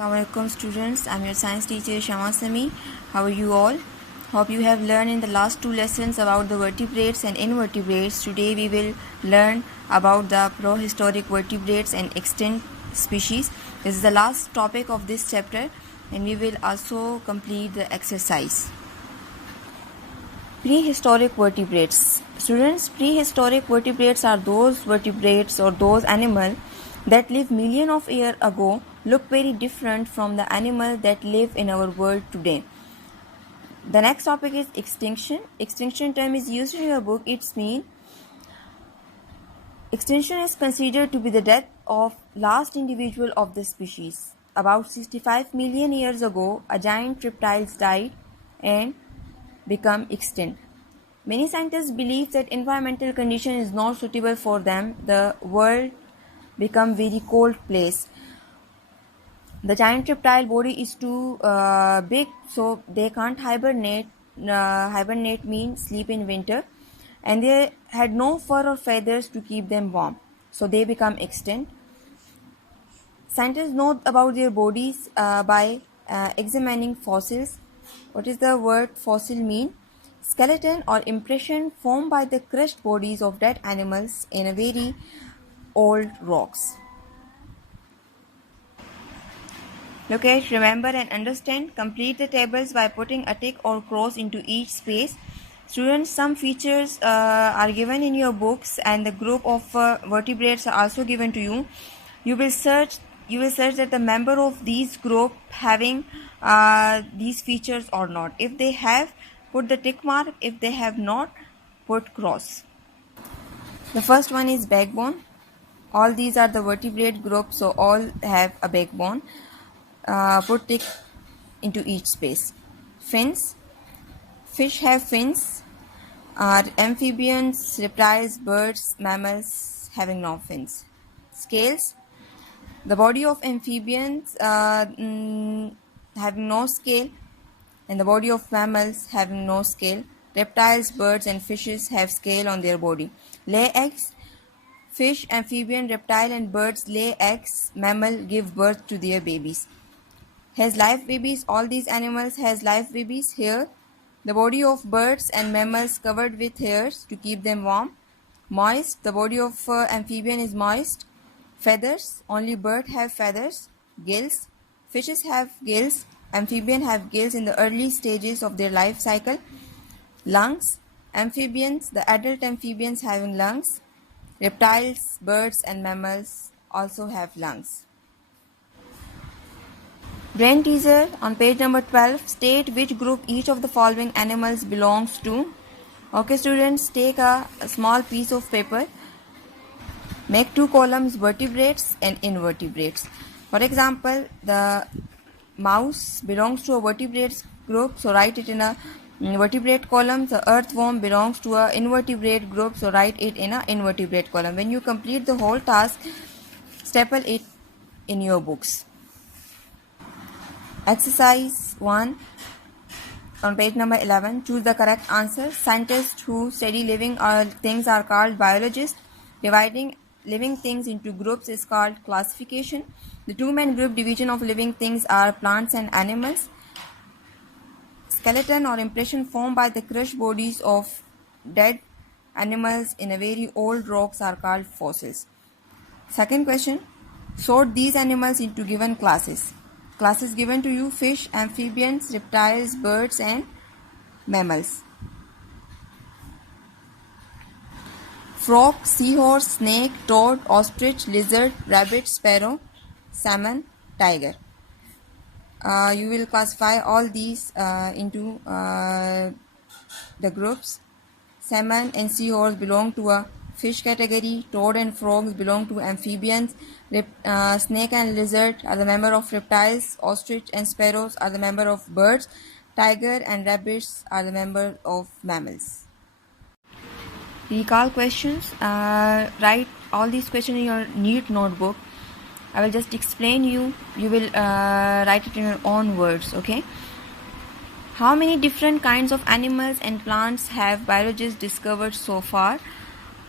Assalamualaikum students, I'm your science teacher Shama Sami. How are you all? Hope you have learned in the last two lessons about the vertebrates and invertebrates. Today we will learn about the prehistoric vertebrates and extinct species. This is the last topic of this chapter and we will also complete the exercise. Prehistoric vertebrates. Students, prehistoric vertebrates are those vertebrates or those animals that lived millions of years ago look very different from the animals that live in our world today. The next topic is extinction. Extinction term is used in your book. It's mean extinction is considered to be the death of last individual of the species. About 65 million years ago, a giant reptiles died and become extinct. Many scientists believe that environmental condition is not suitable for them. The world become very cold place. The giant reptile body is too big, so they can't hibernate. Hibernate means sleep in winter, and they had no fur or feathers to keep them warm, so they become extinct. Scientists know about their bodies by examining fossils. What is the word fossil mean? Skeleton or impression formed by the crushed bodies of dead animals in a very old rocks. Look at, remember and understand. Complete the tables by putting a tick or cross into each space. Students, some features are given in your books and the group of vertebrates are also given to you. You will search that the member of these group having these features or not. If they have, put the tick mark. If they have not, put cross. The first one is backbone. All these are the vertebrate groups, so all have a backbone. Put tick into each space. Fins. Fish have fins. Are amphibians, reptiles, birds, mammals having no fins. Scales. The body of amphibians having no scale, and the body of mammals having no scale. Reptiles, birds, and fishes have scale on their body. Lay eggs. Fish, amphibian, reptile, and birds lay eggs. Mammal give birth to their babies. Has live babies. All these animals has live babies. Hair. The body of birds and mammals covered with hairs to keep them warm. Moist. The body of amphibian is moist. Feathers. Only bird have feathers. Gills. Fishes have gills. Amphibian have gills in the early stages of their life cycle. Lungs. Amphibians. The adult amphibians having lungs. Reptiles, birds, and mammals also have lungs. Brain teaser on page number 12. State which group each of the following animals belongs to. Okay, students, take a small piece of paper. Make two columns, vertebrates and invertebrates. For example, the mouse belongs to a vertebrates group, so write it in a vertebrate column. The earthworm belongs to a invertebrate group, so write it in a invertebrate column. When you complete the whole task, staple it in your books. Exercise 1 on page number 11. Choose the correct answer. Scientists who study living things are called biologists. Dividing living things into groups is called classification. The two main group division of living things are plants and animals. Skeleton or impression formed by the crushed bodies of dead animals in a very old rocks are called fossils. Second question, sort these animals into given classes. Classes given to you: fish, amphibians, reptiles, birds, and mammals. Frog, seahorse, snake, toad, ostrich, lizard, rabbit, sparrow, salmon, tiger. You will classify all these into the groups. Salmon and seahorse belong to a fish category. Toad and frogs belong to amphibians. Snake and lizard are the member of reptiles. Ostrich and sparrows are the member of birds. Tiger and rabbits are the member of mammals. Recall questions. Write all these questions in your neat notebook. I will just explain you. You will write it in your own words, okay? How many different kinds of animals and plants have biologists discovered so far?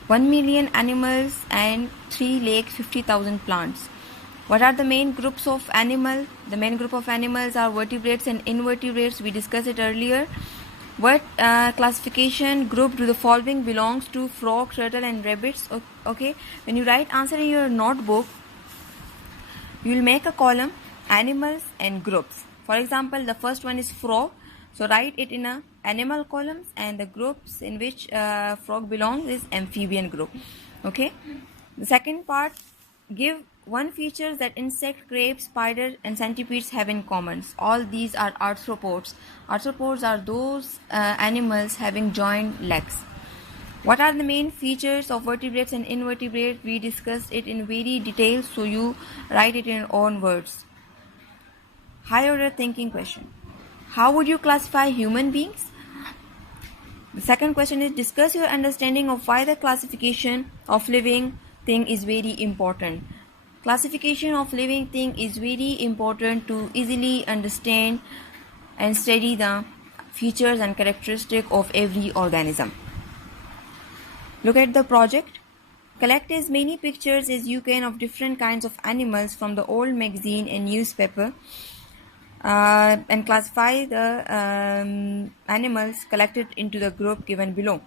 1 million animals and 3,50,000 plants. What are the main groups of animal? The main group of animals are vertebrates and invertebrates. We discussed it earlier. What classification group do the following belongs to? Frog, turtle and rabbits. Okay, when you write answer in your notebook, you will make a column animals and groups. For example, the first one is frog, so write it in a animal columns, and the groups in which frog belongs is amphibian group. Okay, the second part, give one feature that insect, crabs, spider and centipedes have in common. All these are arthropods. Arthropods are those animals having joined legs. What are the main features of vertebrates and invertebrates? We discussed it in very detail, so you write it in your own words. Higher order thinking question. How would you classify human beings? The second question is, discuss your understanding of why the classification of living thing is very important. Classification of living thing is very important to easily understand and study the features and characteristics of every organism. Look at the project. Collect as many pictures as you can of different kinds of animals from the old magazine and newspaper, and classify the animals collected into the group given below.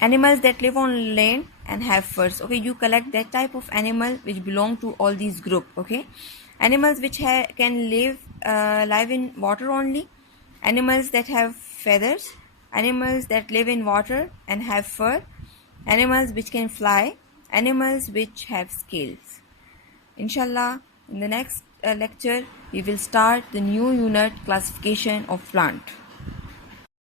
Animals that live on land and have furs. Okay, you collect that type of animal which belong to all these group. Okay, animals which can live in water only, animals that have feathers, animals that live in water and have fur, animals which can fly, animals which have scales. Inshallah, in the next lecture we will start the new unit, classification of plant.